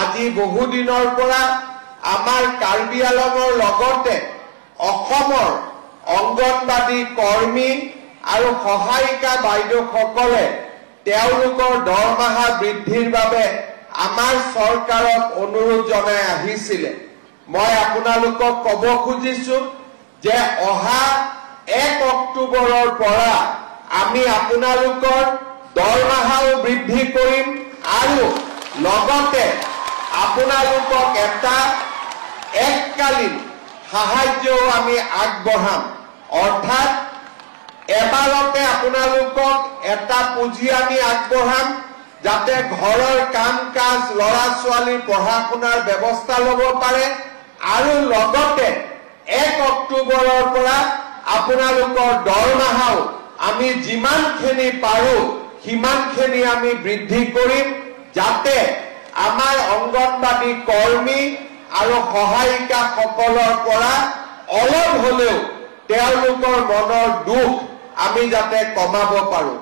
আজি বহুদিনৰ পৰা আমাৰ কাৰ্বি আলমৰ লগতে অসমৰ অংগনবাদী কৰ্মী আৰু সহায়িকা বাইদেউসকলে তেওঁলোকৰ দৰমহা বৃদ্ধিৰ বাবে আমাৰ চৰকাৰক অনুৰোধ জনাই আহিছিলে। মই আপোনালোকক ক'ব খুজিছো যে অহা 1 অক্টোবৰৰ পৰা আমি আপোনালোকৰ দৰমহাও বৃদ্ধি কৰিম আৰু লগতে আপোনালোকক এটা এককালীন সাহায্যও আমি আগবঢ়াম। অৰ্থাৎ এবাৰতে আপোনালোকক এটা পুঁজি আমি আগবঢ়াম যাতে ঘৰৰ কাম কাজ ল'ৰা ছোৱালীৰ পঢ়া শুনাৰ ব্যৱস্থা ল'ব পাৰে আৰু লগতে 1 অক্টোবৰৰ পৰা আপোনালোকৰ দৰমহাও আমি যিমানখিনি পাৰো সিমানখিনি আমি বৃদ্ধি কৰিম যাতে আমাৰ অংগনবাদী কৰ্মী আৰু সহায়িকাসকলৰ পৰা অলপ হ'লেও তেওঁলোকৰ মনৰ দুখ আমি যাতে কমাব পাৰো।